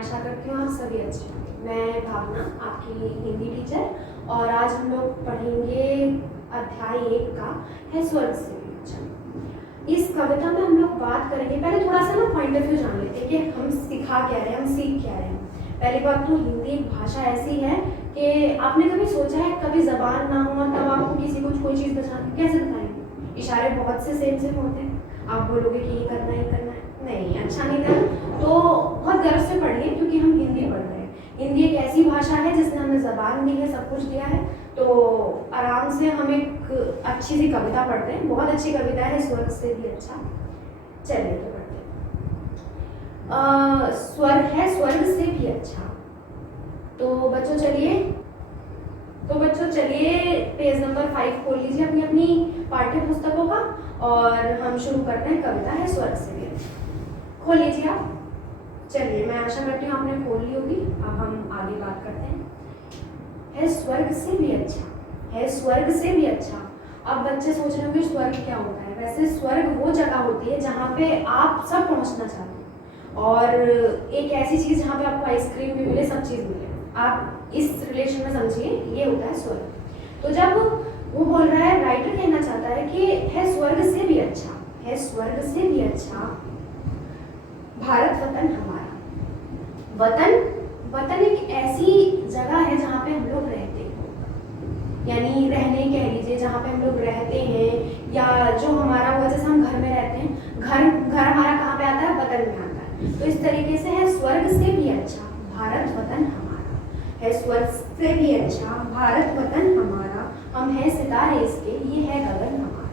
आशा करती हूँ आप सभी अच्छे होंगे। मैं भावना, आपकी हिंदी टीचर, और आज हम लोग पढ़ेंगे अध्याय 1 का है स्वर्ग से भी अच्छा। इस कविता में हम लोग बात करेंगे, पहले थोड़ा सा ना पॉइंट ऑफ व्यू जान लेते हैं कि हम सिखा क्या रहे हैं, हम सीख क्या रहे हैं। पहली बात तो हिंदी एक भाषा ऐसी है कि आपने कभी सोचा है कभी जबान ना हो तब आपको किसी को कोई चीज़ कैसे बताएंगे? इशारे बहुत से सेम होते हैं, आप बोलोगे कि ये करना है नहीं, अच्छा नहीं करना, तो बहुत गर्व से पढ़िए क्योंकि हम हिंदी पढ़ रहे हैं। हिंदी एक ऐसी भाषा है जिसने हमें ज़बान दी है, सब कुछ दिया है, तो आराम से हम एक अच्छी सी कविता पढ़ते हैं। बहुत अच्छी कविता है, स्वर्ग से भी अच्छा। चलिए तो पढ़ते हैं। स्वर्ग है स्वर्ग से भी अच्छा। तो बच्चों चलिए पेज नंबर 5 खोल लीजिए अपनी अपनी पाठ्य पुस्तकों का, और हम शुरू करते हैं। कविता है स्वर्ग से भी अच्छा, खोल लीजिए आप। चलिए, मैं आशा करती हूँ आपने खोल ली होगी। अब हम आगे बात करते हैं। है स्वर्ग से भी अच्छा, है स्वर्ग से भी अच्छा। अब बच्चे सोच रहे होंगे स्वर्ग क्या होता है। वैसे स्वर्ग वो जगह होती है जहाँ पे आप सब पहुँचना चाहते हैं, और एक ऐसी चीज़ जहाँ पे आपको आइसक्रीम भी मिले, सब चीज़ मिले। आप इस रिलेशन में समझिए, ये होता है स्वर्ग। तो जब वो बोल रहा है, राइटर कहना चाहता है कि है स्वर्ग से भी अच्छा, है स्वर्ग से भी अच्छा भारत वतन हमारा। वतन एक ऐसी जगह है जहाँ पे हम लोग रहते हैं, यानी रहने कह लीजिए, जहाँ पे हम लोग रहते हैं, या जो हमारा हुआ, जैसे हम घर में रहते हैं, घर हमारा कहाँ पे आता है? वतन में आता है। तो इस तरीके से है स्वर्ग से भी अच्छा भारत वतन हमारा, है स्वर्ग से भी अच्छा भारत वतन हमारा, हम हैं सितारे इसके, ये है गगन हमारा।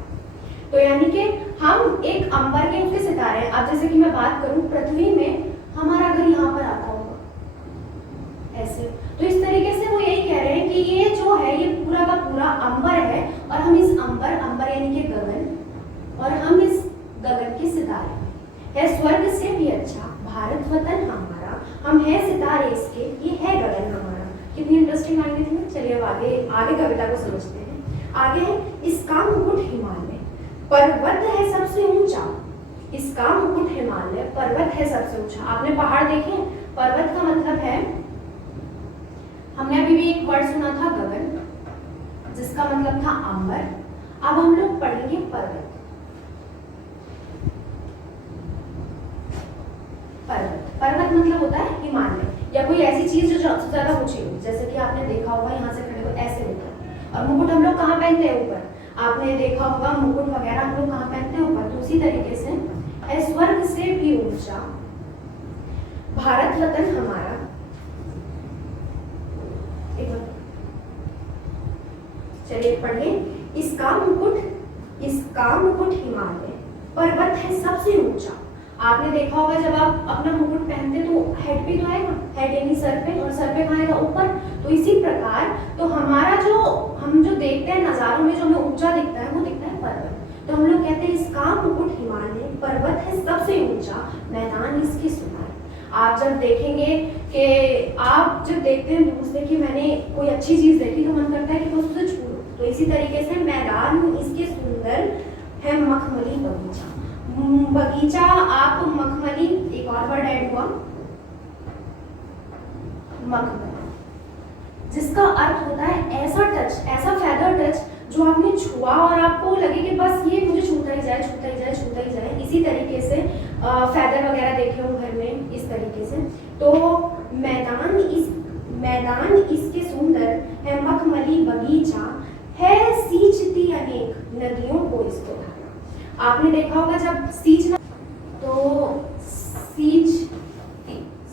तो यानी कि हम एक अंबर के उसके सितारे हैं। अब जैसे कि मैं बात करूं, पृथ्वी में हमारा घर यहाँ पर आता होगा ऐसे। तो इस तरीके से वो यही कह रहे हैं कि ये जो है, ये पूरा का पूरा अंबर है, और हम इस अंबर यानी कि गगन, और हम इस गगन के सितारे। है स्वर्ग से भी अच्छा भारत वतन हमारा, हम हैं सितारे इसके, ये है गगन हमारा। कितनी इंटरेस्टिंग लाइन थी। चलिए अब आगे कविता को समझते हैं। आगे है, इसका मुकुट हिमालय पर्वत है सबसे ऊंचा। इसका मुकुट हिमालय पर्वत है सबसे ऊंचा। आपने पहाड़ देखे? पर्वत का मतलब है, हमने अभी भी एक वर्ड सुना था गगन, जिसका मतलब था अंबर। अब हम लोग पढ़ेंगे पर्वत। पर्वत मतलब होता है हिमालय, या कोई ऐसी चीज जो सबसे ज्यादा ऊंची हो। जैसे कि आपने देखा होगा, यहाँ से खड़े हो ऐसे होता है, और मुकुट हम लोग कहाँ पहनते हैं? ऊपर। आपने देखा होगा मुकुट वगैरह हम लोग कहाँ पहनते हैं? ऊपर। तो उसी तरीके से है स्वर्ग से भी ऊंचा भारत वतन हमारा। चलिए पढ़िए, इसका मुकुट हिमालय पर्वत है सबसे ऊंचा। आपने देखा होगा जब आप अपना मुकुट पहनते तो हेड पे तो आएगा, हेड यानी सर पे, और सर पे कहाँ आएगा? ऊपर। तो इसी प्रकार तो हमारा हम जो देखते हैं नज़ारों में, जो हमें ऊंचा दिखता है, वो दिखता है पर्वत। तो हम लोग कहते हैं इसका मुकुट हिमालय पर्वत है सबसे ऊंचा, मैदान इसकी सुनार। आप जब देखेंगे कि आप जब देखते हैं दूर से कि मैंने कोई अच्छी चीज़ देखी, तो मन करता है कि बस उसे छू लो। तो इसी तरीके से मैदान इसके सुंदर है मखमली बगीचा। आप मखमली, एक और वर्ड ऐड हुआ मखमली, जिसका अर्थ होता है ऐसा टच, ऐसा फेदर टच जो आपने छुआ और आपको लगे कि बस ये मुझे छूता ही जाए, छूता ही जाए, छूता ही जाए। इसी तरीके से फेदर वगैरह देखे हो घर में, इस तरीके से। तो मैदान इसके सुंदर है मखमली बगीचा, है सींचती अनेक नदियों को इसको धारा। आपने देखा होगा जब सींचना, तो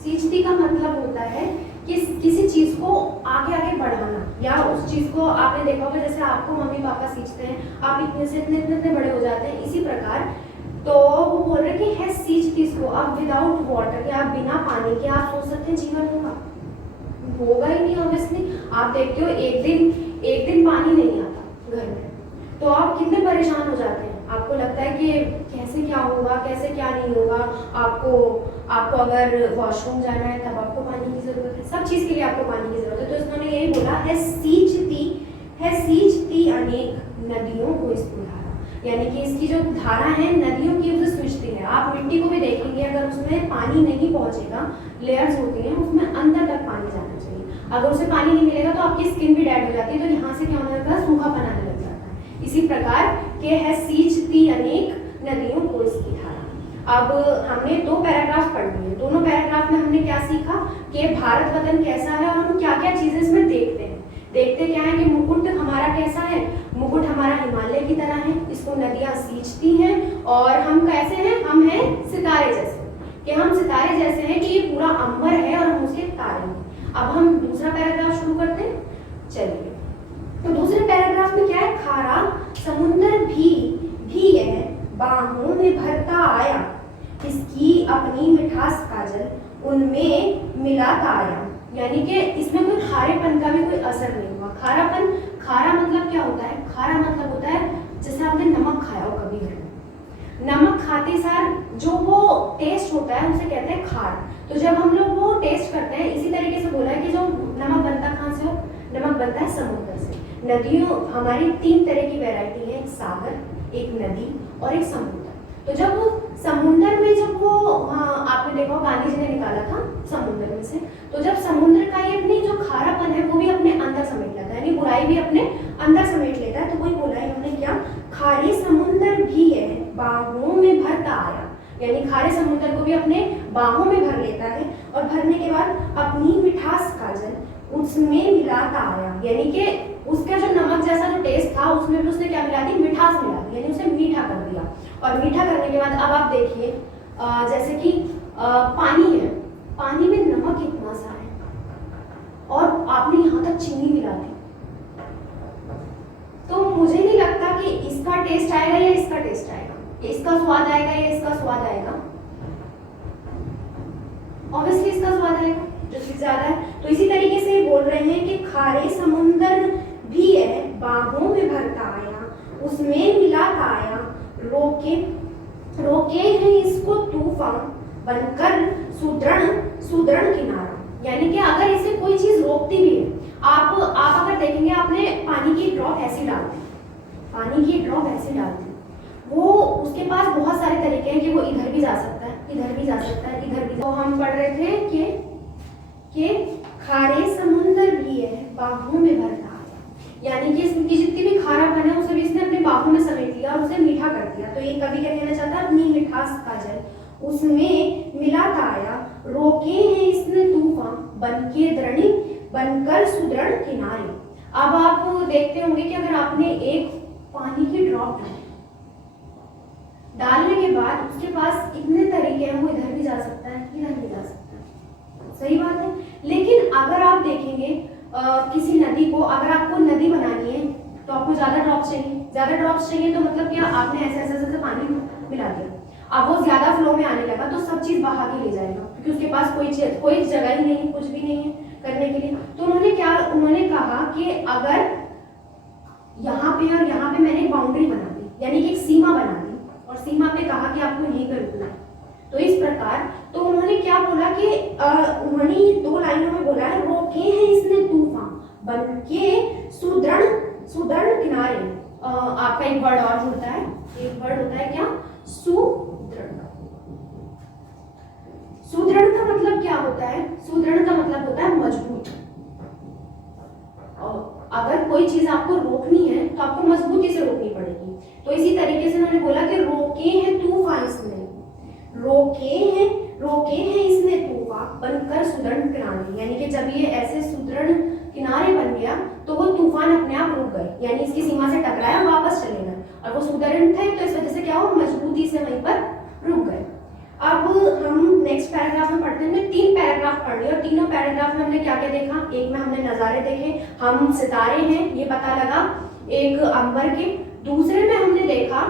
सींचती का मतलब होता है कि किसी चीज को आगे बढ़ाना, या उस चीज को आपने देखा होगा, जैसे आपको मम्मी पापा सींचते हैं, आप इतने से इतने बड़े हो जाते हैं, इसी प्रकार। तो वो बोल रहे कि है सींचती इसको। अब विदाउट वाटर, या बिना पानी के आप सोच सकते हैं जीवन होगा ही नहीं। ऑब्वियसली आप देखते हो एक दिन पानी नहीं आता घर में, तो आप कितने परेशान हो जाते हैं। आपको लगता है कि कैसे क्या होगा, कैसे क्या नहीं होगा। आपको अगर वॉशरूम जाना है तब आपको पानी की जरूरत है, सब चीज़ के लिए आपको पानी की जरूरत है। तो इन्होंने यही बोला है सींचती अनेक नदियों को इसको धारा। यानी कि इसकी जो धारा है नदियों की उसे सींचती है। आप मिट्टी को भी देखेंगे, अगर उसमें पानी नहीं पहुंचेगा, लेयर्स होती हैं उसमें अंदर तक पानी जाना चाहिए, अगर उसे पानी नहीं मिलेगा तो आपकी स्किन भी डेड हो जाती है, तो यहाँ से क्या होने लगता है, सूखापन आने लग जाता है। इसी प्रकार के है सींचती अनेक नदियों को इसकी धारा। अब हमने 2 पैराग्राफ पढ़ लिए, दोनों पैराग्राफ में हमने क्या सीखा कि भारत वतन कैसा है और हम क्या क्या चीजें इसमें देखते हैं। देखते क्या है कि मुकुट हमारा कैसा है, मुकुट हमारा हिमालय की तरह है, इसको नदियां सींचती हैं, और हम कैसे हैं, हम हैं सितारे जैसे, कि हम सितारे जैसे हैं कि ये पूरा अंबर है और हम उसके तारे हैं। अब हम दूसरा पैराग्राफ शुरू करते हैं, चलिए। तो दूसरे पैराग्राफ में क्या है, खारा समुंदर भी है बाहों में भरता आया, इसकी अपनी मिठास का जल उनमें मिलाता आया। यानी कि इसमें कोई खारेपन का भी कोई असर नहीं हुआ। खारापन, खारा मतलब क्या होता है, खारा मतलब होता है जैसे आपने नमक खाया हो कभी घर में, नमक खाते सार जो वो टेस्ट होता है उसे कहते हैं खार। तो जब हम लोग वो टेस्ट करते हैं, इसी तरीके से बोला है कि जो नमक बनता कहाँ से हो, नमक बनता है समुद्र से। नदियों हमारी 3 तरह की वैरायटी है, एक सागर, एक नदी और एक समुद्र। तो जब समुद्र में जब वो आपने देखा गांधी जी ने निकाला था समुद्र में से, तो जब समुद्र का ये अपनी जो खारापन है वो भी अपने अंदर समेट लेता है, यानी बुराई भी अपने अंदर समेट लेता है। तो वही बोला है हमने क्या, खारे समुद्र भी है बाहों में भरता आया, यानी खारे समुद्र को भी अपने बाहों में भर लेता है, और भरने के बाद अपनी मिठास का जल उसमें मिलाता आया, यानी कि उसका जो नमक जैसा जो टेस्ट था उसमें भी उसने क्या मिला दी, मिठास मिला दी, यानी उसे मीठा कर दिया। और मीठा करने के बाद अब आप देखिए जैसे कि पानी है, पानी में नमक इतना सा है और आपने यहाँ तक चीनी मिला दी, तो मुझे नहीं लगता कि इसका टेस्ट आएगा या इसका टेस्ट आएगा, इसका स्वाद आएगा या इसका स्वाद आएगा, ऑब्वियसली इसका स्वाद आएगा जो चीज ज्यादा है। तो इसी तरीके से बोल रहे हैं कि खारे समुंदर भी है बाहों में भरता आया, उसमें मिलाता आया, रोके हैं इसको तूफान बनकर सुदृढ़ किनारा। यानी कि अगर इसे कोई चीज रोकती भी है, आप अगर देखेंगे, आपने पानी की ड्रॉप ऐसी डालते, पानी की ड्रॉप ऐसे डालते, वो उसके पास बहुत सारे तरीके हैं कि वो इधर भी जा सकता है, इधर भी जा सकता है, इधर भी। तो हम पढ़ रहे थे कि खारे समुंदर भी है बाहों में भरता आया, यानी कि इसकी जितनी भी खारापन है उसे भी इसने अपने बाहों में समेट लिया और उसे मीठा कर दिया। तो ये कवि क्या कहना चाहता है, अपनी मिठास का जल उसमें मिलाता आया, रोके हैं इसने तूफान बनकर सुदृढ़ किनारे। अब आप देखते होंगे कि अगर आपने एक पानी की ड्रॉप डालने के बाद उसके पास इतने तरीके हैं, वो इधर भी जा सकता है, इधर भी जा सकता है, सही बात है। लेकिन अगर आप देखेंगे किसी नदी को, अगर आपको नदी बनानी है तो आपको ज्यादा ड्रॉप्स चाहिए, ज्यादा ड्रॉप्स चाहिए तो मतलब क्या, आपने ऐसे ऐसे ऐसे पानी मिला दिया, अब वो ज्यादा फ्लो में आने लगा तो सब चीज बहा के ले जाएगा, क्योंकि उसके पास कोई जगह ही नहीं, कुछ भी नहीं है करने के लिए। तो उन्होंने कहा कि अगर यहाँ पे और यहाँ पे मैंने बाउंड्री बना दी, यानी कि एक सीमा बना दी, और सीमा पे कहा कि आपको यहीं पे रुकना है, तो इस प्रकार तो उन्होंने क्या बोला कि उन्होंने 2 लाइनों में बोला है, रोके हैं इसने तूफान बनके सुदृढ़ किनारे। आपका एक वर्ड और होता है, एक वर्ड होता है क्या, सुदृढ़। सुदृढ़ का मतलब क्या होता है, सुदृढ़ का मतलब होता है मजबूत। और अगर कोई चीज आपको रोकनी है तो आपको मजबूती से रोकनी पड़ेगी। तो इसी तरीके से उन्होंने बोला कि रोके हैं तूफान इसने, रोके हैं इसने तूफान बनकर सुदृढ़ किनारे, यानी कि जब ये ऐसे सुदृढ़ किनारे बन गया तो वो तूफान अपने आप रुक गए, यानी इसकी सीमा से टकराया और वापस चले गए, और वो सुदृढ़ थे तो इस वजह से क्या हो, मजबूती से वहीं पर रुक गए। अब हम नेक्स्ट पैराग्राफ में पढ़ते हैं। 3 पैराग्राफ पढ़ लिए और तीनों पैराग्राफ में हमने क्या क्या देखा, एक में हमने नज़ारे देखे, हम सितारे हैं ये पता लगा एक अंबर के। दूसरे में हमने देखा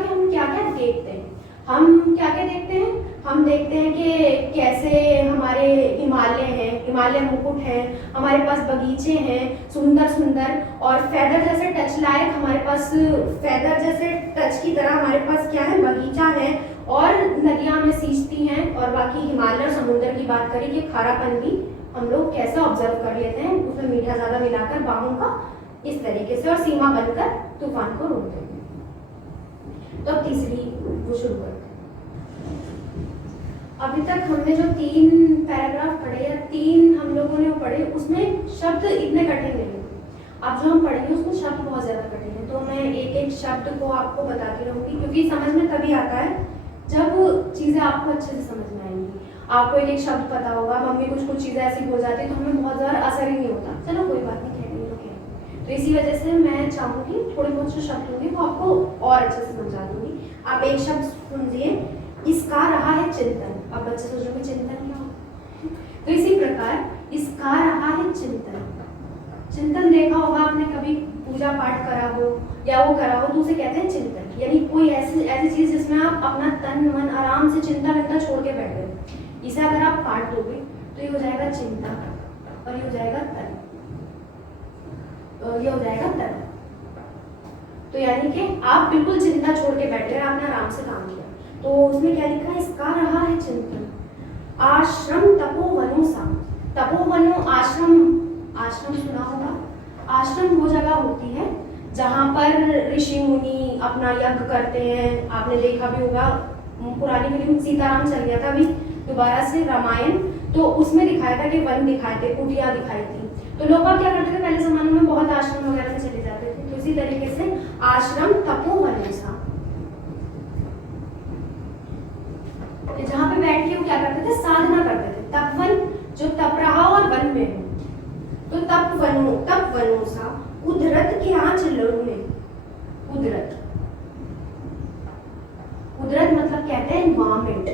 कि हम क्या क्या देखते हैं, हम क्या क्या देखते हैं, हम देखते हैं कि कैसे हमारे हिमालय हैं, हिमालय मुकुट है, हमारे पास बगीचे हैं सुंदर सुंदर, और फेदर जैसे टच लायक हमारे पास, फेदर जैसे टच की तरह हमारे पास क्या है, बगीचा है, और नदियां में सींचती हैं, और बाकी हिमालय और समुद्र की बात करें कि खारापन भी हम लोग कैसे ऑब्जर्व कर लेते हैं, उसमें मीठा ज़्यादा मिलाकर बाहों का इस तरीके से, और सीमा बनकर तूफान को रोक देते हैं। तो अब तीसरी वो शुरू करते हैं। अभी तक हमने जो 3 पैराग्राफ पढ़े या 3 हम लोगों ने वो पढ़े, उसमें शब्द इतने कठिन नहीं है। अब जो हम पढ़ेंगे उसमें शब्द बहुत ज़्यादा कठिन है, तो मैं एक एक शब्द को आपको बताती रहूँगी, क्योंकि समझ में तभी आता है जब चीज़ें आपको अच्छे से समझ में आएंगी। आपको एक एक शब्द पता होगा, मम्मी कुछ चीज़ें ऐसी हो जाती है तो हमें बहुत ज़्यादा असर ही नहीं होता, चलो कोई बात नहीं, कह रही तो क्या। तो इसी वजह से मैं चाहूँगी थोड़े बहुत जो शब्द होंगे वो आपको और अच्छे से समझा दूँगी। आप एक शब्द सुनिए, इसका रहा है चिंतन। अब बच्चे सोचोगे चिंतन क्या होगा, तो इसी प्रकार इसका रहा है चिंतन। चिंतन देखा होगा आपने, कभी पूजा पाठ करा हो या वो करा हो तो उसे कहते हैं चिंतन, यानी कोई ऐसी चीज जिसमें आप अपना तन मन आराम से चिंता विंता छोड़ के बैठ गए। इसे अगर आप काट दोगे तो ये हो जाएगा चिंता और ये हो जाएगा तन, ये हो जाएगा तन। तो यानी कि आप बिल्कुल चिंता छोड़ के बैठ गए, आपने आराम से काम किया। तो उसमें क्या लिखा है, इसका रहा है चिंतन। आश्रम तपोवनो सा। तपोवनो आश्रम, आश्रम सुना होगा। आश्रम वो जगह होती है जहाँ पर ऋषि मुनि अपना यज्ञ करते हैं। आपने देखा भी होगा, पुरानी फिल्म सीताराम चल गया था अभी दोबारा से रामायण, तो उसमें दिखाया था कि वन दिखाए थे, कुटिया दिखाई थी। तो लोग क्या करते थे पहले जमाने में, बहुत आश्रम वगैरह में चले जाते थे। तो इसी तरीके से आश्रम तपोवन सा, जहाँ पे बैठ के वो क्या करते थे, साधना करते थे। तपवन जो तप रहा और वन में हो, तो तपवनो सा कुदरत के आंचलों में। कुदरत, कुदरत मतलब कहते हैं एनवायरमेंट।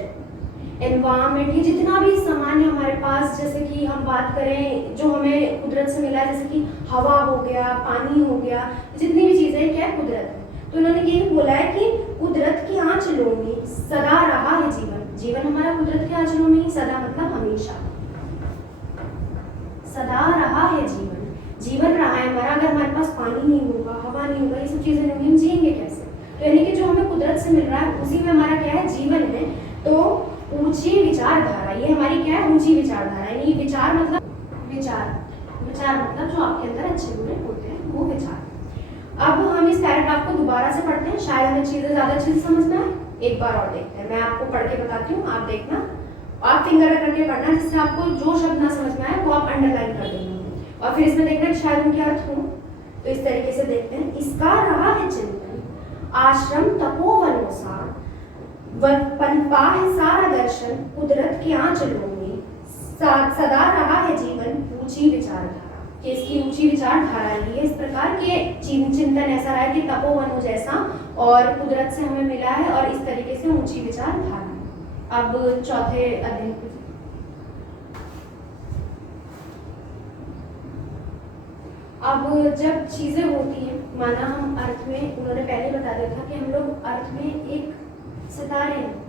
एनवायरमेंट ये जितना भी सामान है हमारे पास, जैसे कि हम बात करें जो हमें कुदरत से मिला है, जैसे कि हवा हो गया, पानी हो गया, जितनी भी चीजें क्या है कुदरत है। तो उन्होंने यही बोला है कि कुदरत के आंचलों में सदा रहा है जीवन। जीवन हमारा कुदरत के आंचलों में ही, सदा मतलब हमेशा, सदा रहा है जीवन। जीवन रहा है हमारा। अगर हमारे पास पानी नहीं होगा, हवा नहीं होगा, ये सब चीजें नहीं होंगी, हम जिएंगे कैसे। तो यानी कि जो हमें कुदरत से मिल रहा है उसी में हमारा क्या है, जीवन है। तो ऊंची विचारधारा, ये हमारी क्या है, ऊंची विचारधारा। यानी विचार मतलब विचार, विचार मतलब जो आपके अंदर अच्छे बुरे होते हैं वो विचार। अब हम इस पैराग्राफ को दोबारा से पढ़ते हैं, शायद हमें चीजें ज्यादा अच्छे से समझ में आए। एक बार और देखते हैं, मैं आपको पढ़ के बताती हूँ, आप देखना, आप फिंगर करके पढ़ना, जिससे आपको जो शब्द ना समझ में आए वो आप अंडरलाइन कर देंगे और फिर इसमें देखना शायद उनके अर्थ हो। तो इस तरीके से देखते हैं, इसका रहा है चिंतन। आश्रम तपोवनो सा, पनपा है सारा दर्शन, कुदरत के आंचलों में सदा रहा है जीवन, ऊंची विचारधारा। कि इसकी ऊंची विचारधारा है इस प्रकार के चिंतन ऐसा रहा है कि तपोवनो जैसा और कुदरत से हमें मिला है और इस तरीके से ऊंची विचारधारा। अब चौथे अध्याय, अब जब चीजें होती हैं, माना हम अर्थ में, उन्होंने पहले बता दिया था कि हम लोग अर्थ में एक सितारे हैं।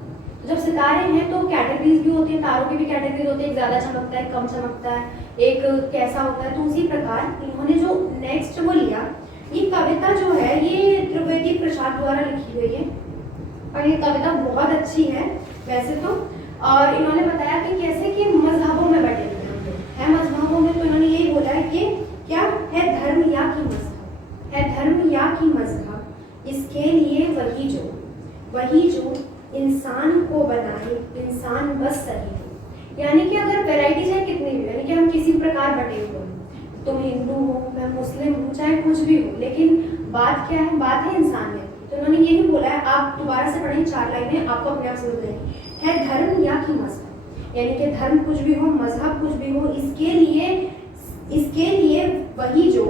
जब सितारे हैं तो कैटेगरीज भी होती है, तारों की भी कैटेगरीज होती है, एक ज्यादा चमकता है, कम चमकता है, एक कैसा होता है। तो उसी प्रकार इन्होंने जो नेक्स्ट वो लिया, ये कविता जो है ये त्रिवेदी प्रसाद द्वारा लिखी गई है और ये कविता बहुत अच्छी है वैसे तो। और इन्होंने बताया कि कैसे कि मजहबों में बटे हुए हैं, मजहबों में। तो इन्होंने यही बोला है कि क्या है, धर्म या की मजहब है, धर्म या की मजहब, इसके लिए वही जो इंसान को बनाए, इंसान बस सही हो। यानी कि अगर वैरायटीज है कितनी भी, यानी कि हम किसी प्रकार बटे हुए हैं, तुम हिंदू हो, मैं मुस्लिम हूँ, चाहे कुछ भी हो, लेकिन बात क्या है, बात है इंसानियत। तो उन्होंने यही बोला है, आप दोबारा से पढ़ें 4 लाइनें, आपको अपने आप समझ लेंगे। है धर्म या की मजहब, यानी कि धर्म कुछ भी हो, मजहब कुछ भी हो, इसके लिए वही जो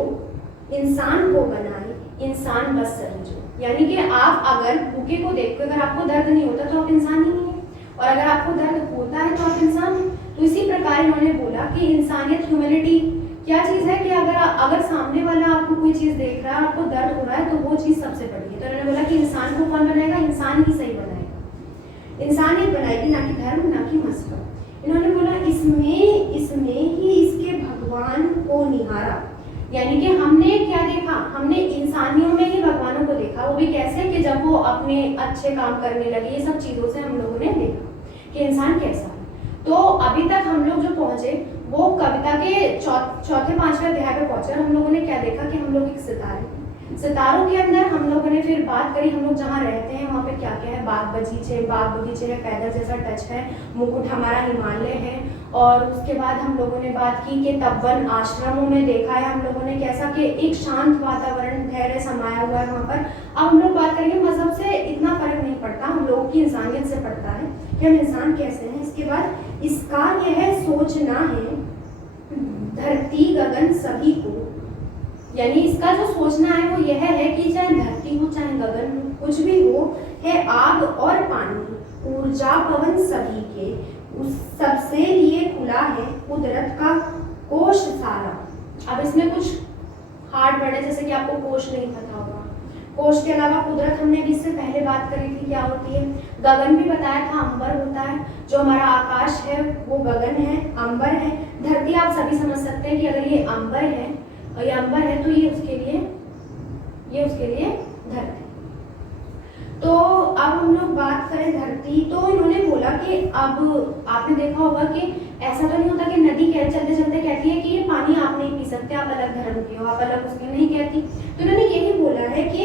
इंसान को बनाए, इंसान बस सही जो। यानी कि आप अगर भूखे को देख कर, अगर आपको दर्द नहीं होता तो आप इंसान ही नहीं है, और अगर आपको दर्द होता है तो आप इंसान हैं। तो इसी प्रकार इन्होंने बोला कि इंसानियत, ह्यूमैनिटी क्या चीज़ है कि अगर सामने वाला आपको कोई चीज़ देख रहा है, आपको दर्द हो रहा है, तो वो चीज़ सबसे बड़ी है। तो इन्होंने बोला कि इंसान को कौन बनाएगा, इंसान ही सही बनाएगा, इंसानियत बनाएगी, ना कि धर्म, ना कि मजहब। इन्होंने बोला इसमें ही इसके भगवान को निहारा। यानी कि हमने क्या देखा, हमने इंसानियों में ही भगवानों को देखा। वो भी कैसे कि जब वो अपने अच्छे काम करने लगे, ये सब चीज़ों से हम लोगों ने देखा कि इंसान कैसा है। तो अभी तक हम लोग जो पहुंचे वो कविता के चौथे 5वें अध्याय पे पहुंचे। हम लोगों ने क्या देखा कि हम लोग एक सितारे, सितारों के अंदर हम लोगों ने फिर बात करी, हम लोग जहाँ रहते हैं वहाँ पे क्या क्या है, बाग बगीचे है, पैदल जैसा टच है, मुकुट हमारा हिमालय है। और उसके बाद हम लोगों ने बात की कि तपोवन आश्रमों में देखा है हम लोगों ने कैसा कि एक शांत वातावरण धैर्य समाया हुआ है वहाँ पर। अब हम लोग बात करेंगे मजहब से इतना फर्क नहीं पड़ता, हम लोगों की इंसानियत से पड़ता है कि हम इंसान कैसे हैं। इसके बाद इसका यह सोचना है धरती गगन सभी को, यानी इसका जो सोचना है वो यह है कि चाहे धरती हो चाहे गगन हो कुछ भी हो, है आग और पानी ऊर्जा पवन सभी के, उस सबसे लिए खुला है कुदरत का कोश सारा। अब इसमें कुछ हार्ड वर्ड है, जैसे कि आपको कोश नहीं पता होगा। कोश के अलावा कुदरत हमने भी इससे पहले बात करी थी क्या होती है। गगन भी बताया था, अंबर होता है, जो हमारा आकाश है वो गगन है, अंबर है। धरती आप सभी समझ सकते हैं कि अगर ये अंबर है और ये अंबर है तो ये उसके लिए धरती। तो अब हम लोग बात करें धरती, तो इन्होंने बोला कि अब आपने देखा होगा कि ऐसा तो नहीं होता कि नदी चलते चलते कहती है कि ये पानी आप नहीं पी सकते, आप अलग धर्म के हो, आप अलग उसके नहीं कहती। तो इन्होंने यही बोला है कि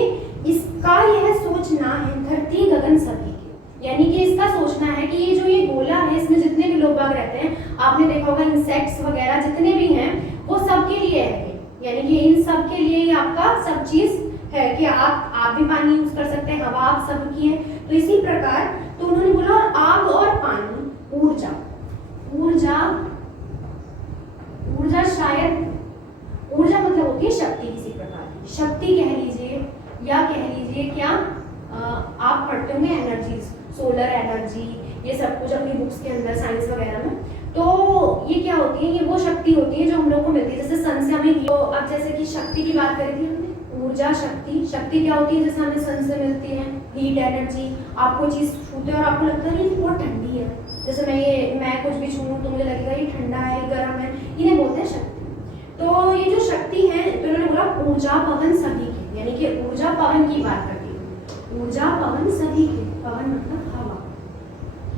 इसका यह सोचना है धरती गगन सभी के, यानी कि इसका सोचना है कि ये गोला है इसमें जितने भी लोग बाग रहते हैं, आपने देखा होगा इंसेक्ट्स वगैरह जितने भी हैं वो सबके लिए है, यानी कि इन सब के लिए आपका सब चीज है कि आप भी पानी यूज कर सकते हैं, हवा आप सबकी है। तो इसी प्रकार तो उन्होंने बोला आग और पानी ऊर्जा शायद ऊर्जा मतलब होती है शक्ति, किसी प्रकार की शक्ति कह लीजिए या कह लीजिए क्या आप पढ़ते होंगे एनर्जीज, सोलर एनर्जी, ये सब कुछ अपनी बुक्स के अंदर साइंस वगैरह में। तो ये क्या होती है, ये वो शक्ति होती है जो हम लोग को मिलती है, जैसे सन से हमें। तो अब जैसे कि शक्ति की बात करी थी हमने, ऊर्जा शक्ति क्या होती है, जैसे हमें सन से मिलती है हीट एनर्जी। आप कोई चीज छूते हो और आपको लगता है ये बहुत ठंडी है, जैसे मैं कुछ भी छूऊं तो मुझे लगेगा ये ठंडा है, गर्म है, इन्हें बोलते हैं शक्ति। तो ये जो शक्ति है, तो उन्होंने बोला ऊर्जा पवन सभी के, यानी कि ऊर्जा पवन की बात करती है, ऊर्जा पवन सभी के, पवन मतलब हवा,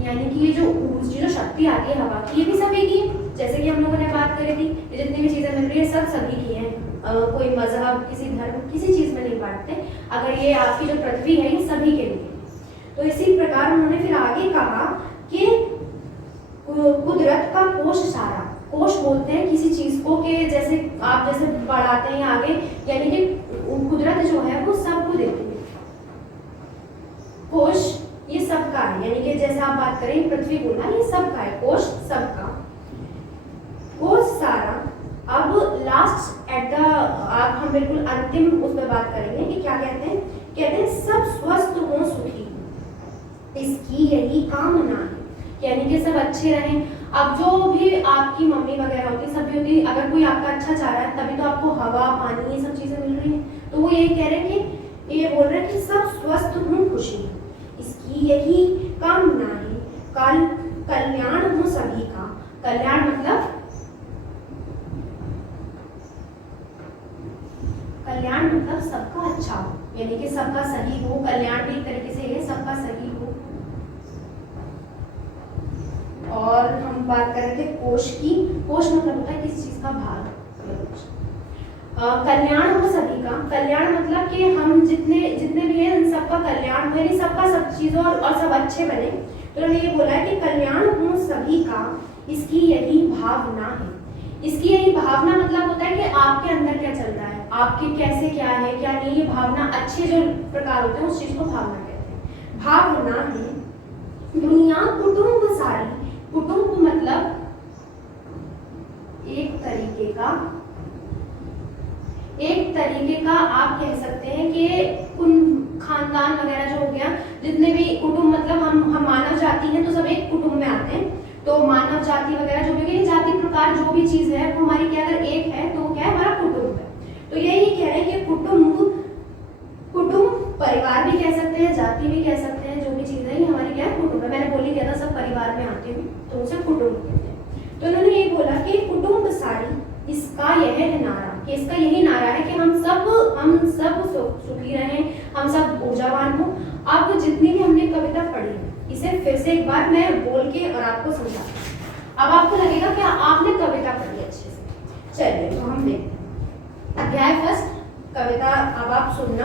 यानी कि ये जो शक्ति आती है हवा की, ये भी सभी की, जैसे कि हम लोगों ने बात करी थी, ये जितनी भी चीजें मिल रही है सब सभी की है। कोई मजहब, किसी धर्म, किसी चीज में नहीं बांटते। अगर ये आपकी जो पृथ्वी है ये सभी के लिए। तो इसी प्रकार उन्होंने फिर आगे कहा कि कुदरत का कोश सारा, कोश बोलते हैं किसी चीज को कि जैसे आप जैसे बढ़ाते हैं आगे, यानी कि कुदरत जो है वो सबको देती है। कोश ये सबका है, यानी कि जैसे आप बात करें पृथ्वी बोला ये सबका है, कोश सबका, कोश सारा। अब लास्ट एट द आप हम बिल्कुल अंतिम उस पर बात करेंगे कि क्या कहते हैं सब स्वस्थ हो सुखी हो, इसकी यही कामना है, यानी कि सब अच्छे रहें। अब जो भी आपकी मम्मी वगैरह होती सभी होती, अगर कोई आपका अच्छा चाह रहा है तभी तो आपको हवा पानी ये सब चीजें मिल रही हैं। तो वो यही कह रहे हैं कि ये बोल रहे हैं कि सब स्वस्थ हो खुशी हो, इसकी यही कामना है, कल्याण हो सभी का। कल्याण मतलब सबका अच्छा हो, यानी कि सबका सही हो। कल्याण भी एक तरीके से है सबका सही हो। और हम बात कर रहे थे कोश की, कोश मतलब होता है किसी चीज का भाग। कल्याण हो सभी का, कल्याण मतलब कि हम जितने भी हैं उन सबका कल्याण हो, यानी सबका सब चीजों और सब अच्छे बने। तो उन्होंने ये बोला है कि कल्याण हो सभी का, इसकी यही भावना है। इसकी यही भावना मतलब होता है कि आपके अंदर क्या चल रहा है, आपके कैसे क्या है क्या नहीं, ये भावना अच्छे जो प्रकार होते हैं उस चीज को भावना कहते हैं। भावना है दुनिया कुटुंब सारी, कुटुंब मतलब एक तरीके का आप कह सकते हैं कि खानदान वगैरह जो हो गया, जितने भी कुटुंब मतलब हम मानव जाति हैं तो सब एक कुटुंब में आते हैं। तो मानव जाति वगैरह जो भी जाति प्रकार जो भी चीज है वो हमारी क्या अगर एक है तो क्या है हमारा कुटुंब है। तो यही कह रहे हैं कि कुटुंब परिवार भी कह सकते हैं, जाति भी कह सकते हैं, जो भी चीज है ये हमारी क्या है कुटुंब है। मैंने बोली क्या था सब परिवार में आते हैं तो उसे कुटुंब कहते हैं। तो उन्होंने ये बोला कि कुटुंब सारी, इसका यह है नारा, कि इसका यही नारा है कि हम सब सुखी रहें, हम सब ऊर्जावान हो। अब जितनी भी हमने कविता पढ़ी इसे फिर से एक बार मैं बोल के और आपको समझा, अब आपको लगेगा कि आपने कविता पढ़ी अच्छे से। चलिए तो हम देखते हैं अध्याय फर्स्ट कविता अब आप सुनना,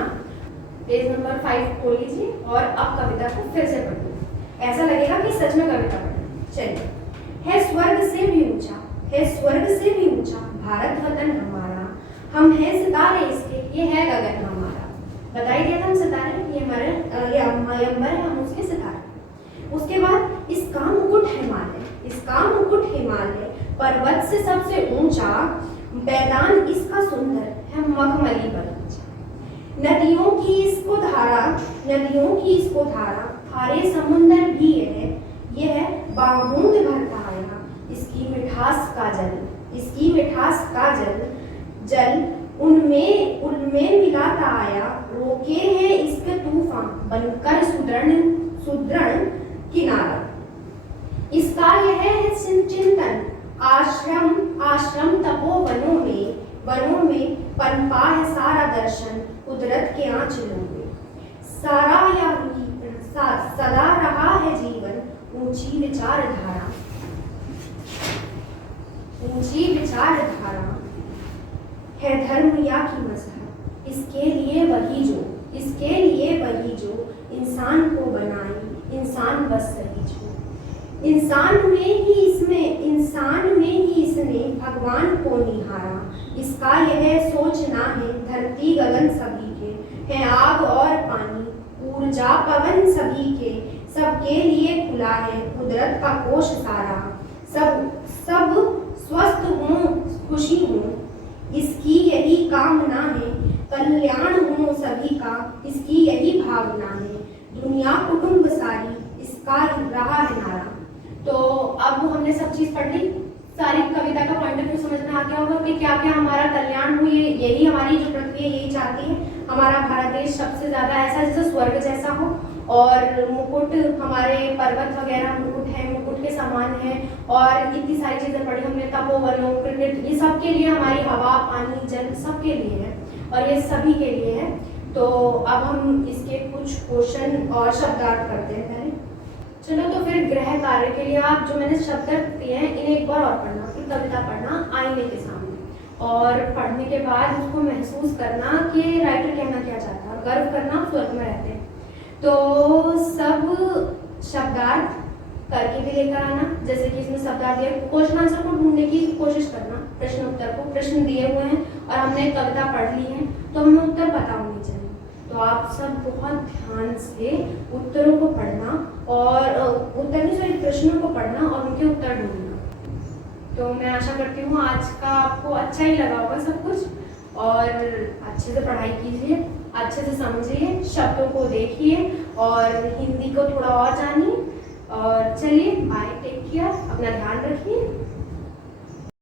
पेज नंबर 5 खोल लीजिए और अब कविता को फिर से पढ़िए, ऐसा लगेगा कि सच में कविता पढ़। चलिए। है स्वर्ग से भी ऊंचा, है स्वर्ग से भी ऊंचा भारत वतन हमारा, हम हैं सितारे इसके, ये है गगन हमारा। बता ही दिया था हम सितारे, ये अंबर है, हम उसके सितारे। उसके बाद इसका मुकुट हिमालय, इसका मुकुट हिमालय, पर्वत से सबसे ऊंचा, मैदान इसका सुंदर है मखमली बगीचा। नदियों की इसको धारा, नदियों की इसको धारा, खारे समुंदर भी है, यह बाहों में भरता आया, इसकी मिठास का जल, इसकी मिठास का जल, जल उनमें उनमें मिलाता आया, रोके हैं इसके तूफान बनकर सुदृढ़ किनारा। इसका यह है चिंतन, आश्रम आश्रम तपोवनों में, वनों में पनपा है सारा दर्शन कुदरत के आंचलों में। सारा या सदा रहा है जीवन ऊंची विचारधारा, ऊंची विचारधारा है धर्म या की मजहब, इसके लिए वही जो, इसके लिए वही जो इंसान को बनाए, इंसान बस सही जो। इंसान में ही इसमें, इंसान में ही इसने भगवान को निहारा, इसका यह सोचना है धरती गगन सभी के, है आग और पानी ऊर्जा पवन सभी के, सबके लिए खुला है कुदरत का कोश सारा। सब सब स्वस्थ हों खुशी हो, इसकी यही कामना है, कल्याण हो सभी का, इसकी यही भावना है, दुनिया कुटुंब सारी इसका रहा है नारा। तो अब हमने सब चीज पढ़ ली, सारी कविता का पॉइंट ऑफ व्यू समझ में आ गया होगा कि क्या क्या हमारा कल्याण हो, यही हमारी जो पृथ्वी है यही चाहती है, हमारा भारत देश सबसे ज्यादा ऐसा जैसे स्वर्ग जैसा हो, और मुकुट हमारे पर्वत वगैरह मुकुट है, मुकुट के समान है, और इतनी सारी चीजें पढ़ी हमने, तपोवनों क्रिकेट, ये सब के लिए हमारी हवा पानी जल सबके लिए है और ये सभी के लिए है। तो अब हम इसके कुछ क्वेश्चन और शब्दार्थ करते हैं पहले। चलो, तो फिर गृह कार्य के लिए आप जो मैंने शब्द दिए हैं इन्हें एक बार और पढ़ना, फिर कविता पढ़ना आईने के सामने, और पढ़ने के बाद उसको महसूस करना कि राइटर कहना क्या चाहता है, और गर्व करना स्वर्ग में रहते हैं। तो सब शब्दार्थ करके भी लेकर आना, जैसे कि इसमें शब्दार्थ दिए, क्वेश्चन आंसर को ढूंढने की कोशिश करना, प्रश्न उत्तर को, प्रश्न दिए हुए हैं और हमने कविता पढ़ ली है तो हमें उत्तर पता होने चाहिए। तो आप सब बहुत ध्यान से उत्तरों को पढ़ना और प्रश्नों को पढ़ना और उनके उत्तर ढूंढना। तो मैं आशा करती हूँ आज का आपको अच्छा ही लगा होगा सब कुछ, और अच्छे से पढ़ाई कीजिए, अच्छे से समझिए, शब्दों को देखिए और हिंदी को थोड़ा और जानिए। और चलिए, बाय, टेक केयर, अपना ध्यान रखिए।